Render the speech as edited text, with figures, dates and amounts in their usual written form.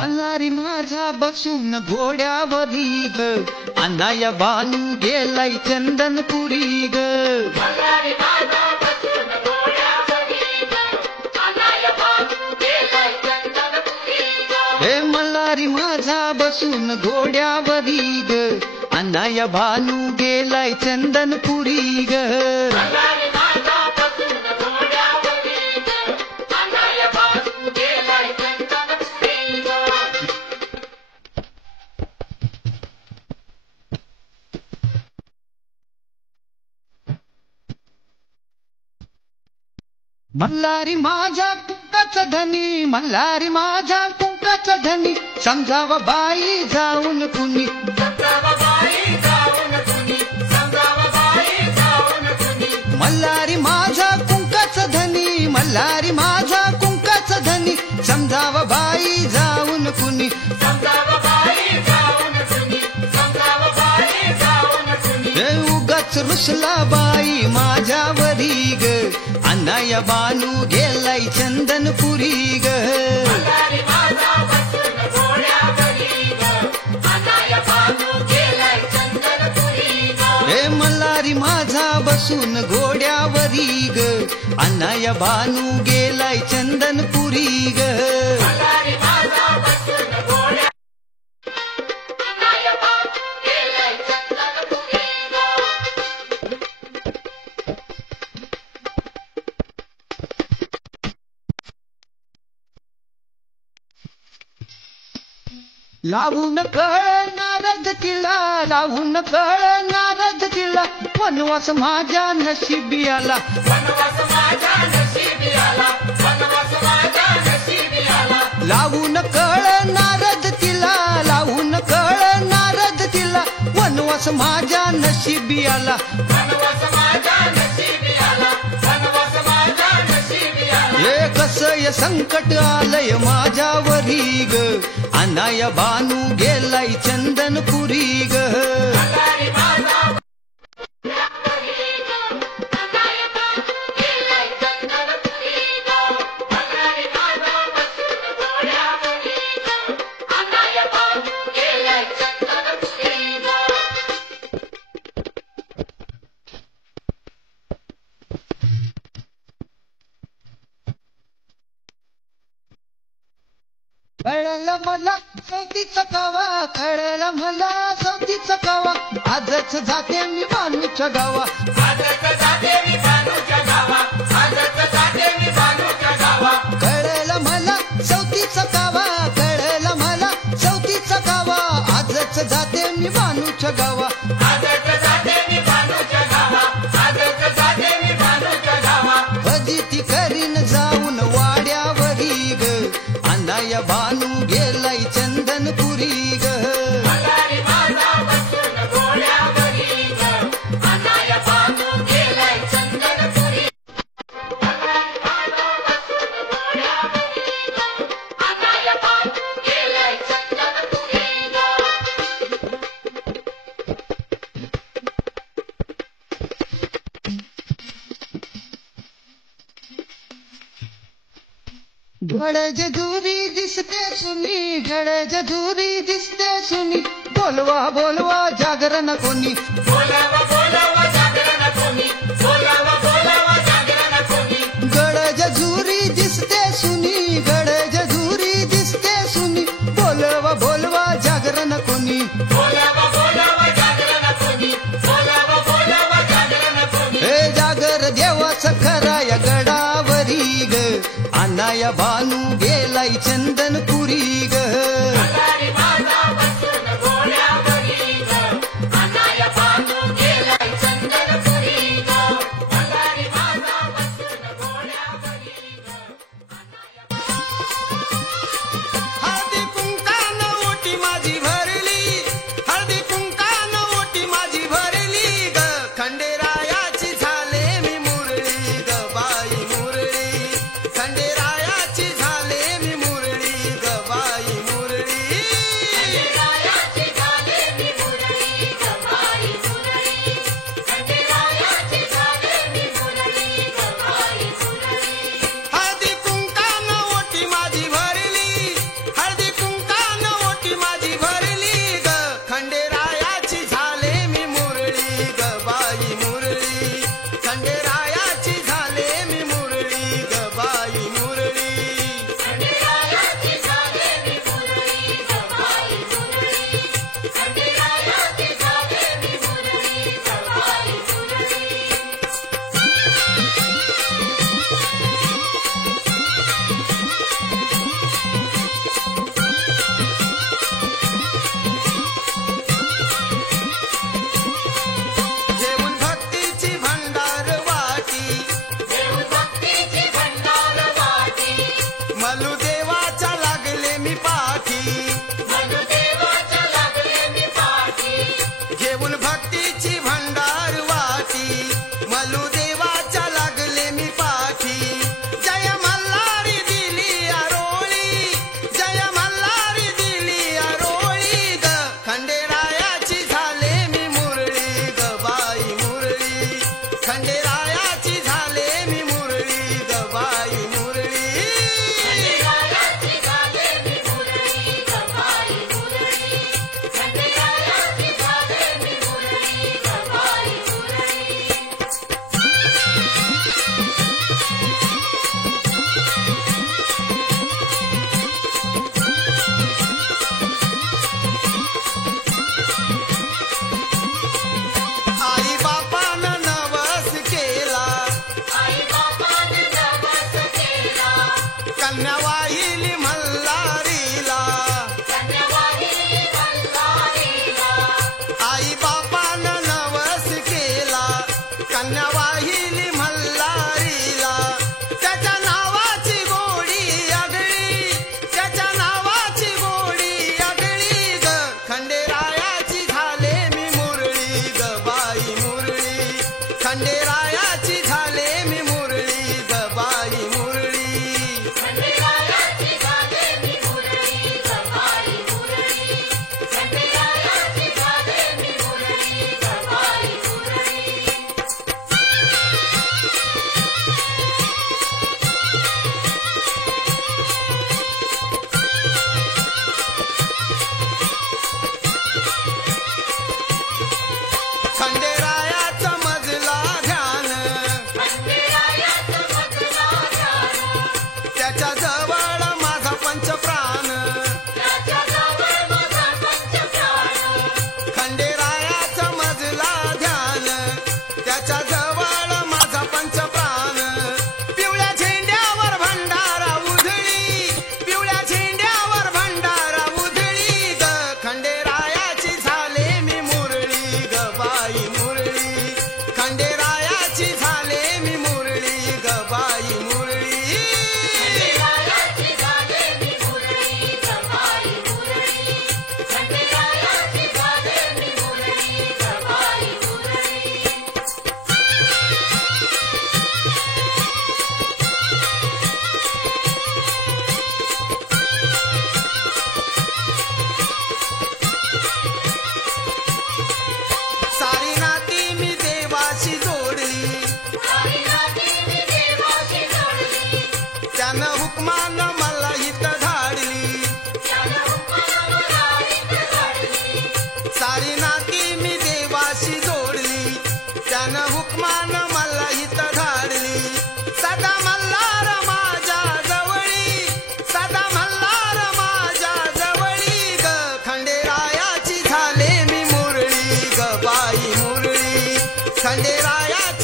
मल्हारी माझा बसून घोड्यावरी ग, अण्णाया बानू गेलाय चंदनपुरी ग. मल्हारी माझा बसून घोड्यावरी ग, अण्णाया बानू गेलाय चंदनपुरी ग. हे मल्हारी माझा बसून घोड्यावरी ग, अण्णाया बानू गेलाय चंदनपुरी ग. मल्हारी माझा बसून घोड्यावरी ग, अण्णाया बानू गेलाय चंदनपुरी ग. मल्हारी माझा कुंकाचा धनी, मल्हारी माझा कुंकाचा धनी, समजावा बाई जाऊन कुणी. समजावा बाई जाऊन कुणी, समजावा बाई जाऊन कुणी. मल्हारी माझा कुंकाचा धनी, मल्हारी माझा कुंकाचा धनी, समजावा बाई जाऊन कुणी. समजावा बाई जाऊन कुणी, समजावा बाई जाऊन कुणी. हे उगाच रुसला बाई माझ्यावरी ग, अण्णाया बानू गेलाय चंदनपुरी ग. मल्हारी माझा बसून घोड्यावरी ग, अण्णाया बानू गेलाय चंदनपुरी ग. हे मल्हारी माझा बसून घोड्यावरी ग, अण्णाया बानू गेलाय चंदनपुरी ग. मल्हारी माझा बसून घोड्या, अण्णाया बानू गेलाय चंदनपुरी ग. लावून कळ नारद तिला, लावून कळ नारद तिला, वनवास माझ्या नशिबी आला. वनवास माझ्या नशिबी आला, वनवास माझ्या नशिबी आला. लावून कळ नारद तिला, लावून कळ नारद तिला, वनवास माझ्या नशिबी आला. वनवास माझ्या नशिबी आला, वनवास माझ्या नशिबी आला. हे कसय संकट आलय माझ्यावरी ग, अण्णाया बानू गेलाय चंदनपुरी ग. मल्हारी माझा घोड्यावरी ग, अण्णाया बानू गेलाय चंदनपुरी ग. मल्हारी माझा बसून घोड्यावरी ग, अण्णाया बानू गेलाय चंदनपुरी ग. कळलं मला सौतीचा कावा, कळलं मला सौतीचा कावा, आजच जाते मी बानूच्या गावा. आजच जाते मी बानूच्या गावा, आजच जाते मी बानूच्या गावा. कळलं मला सौतीचा कावा, कळलं मला सौतीचा कावा, आजच जाते मी बानूच्या गावा. आजच जाते मी बानूच्या गावा, आजच जाते मी बानूच्या गावा. फजिती करीन जाऊन वाड्यावरी ग, अण्णाया बानू गेलाय चंदनपुरी ग. मल्हारी माझा बसून घोड्यावरी ग, अण्णाया बानू गेलाय चंदनपुरी. मल्हारी माझा बसून घोड्यावरी ग, अण्णाया बानू गेलाय चंदनपुरी ग. घडज दुरी दिसते सुनी, घडज दुरी दिसते सुनी, बोलवा बोलवा जागरण कोणी. बोलावा बोलावा जागरण कोणी, बोलावा बोलावा जागरण कोणी. गडज झुरी दिसते सुनी, गडज झुरी दिसते सुनी, बोलवा बोलवा जागरण कोणी. बोलावा बोलावा जागरण कोणी, बोलावा बोलावा जागरण कोणी. हे जागर देवाचं खराया गडावरी ग, अण्णाया बानू गेलाय चंदनपुरी ग. मल्हारी माझा बसून घोड्यावरी ग, अण्णाया बानू गेलाय चंदनपुरी ग. मल्हारी माझा बसून घोड्यावरी ग, अण्णाया. हळदी कुंकान ओटी माझी भरली, हळदी कुंकान ओटी माझी भरली ग. खंडेरायाची झाले मी मुरळी ग बाई मुरळी, खंडेरायाची झाले मी मुरळी ग बाई बाई मुरळी खंडेरायाची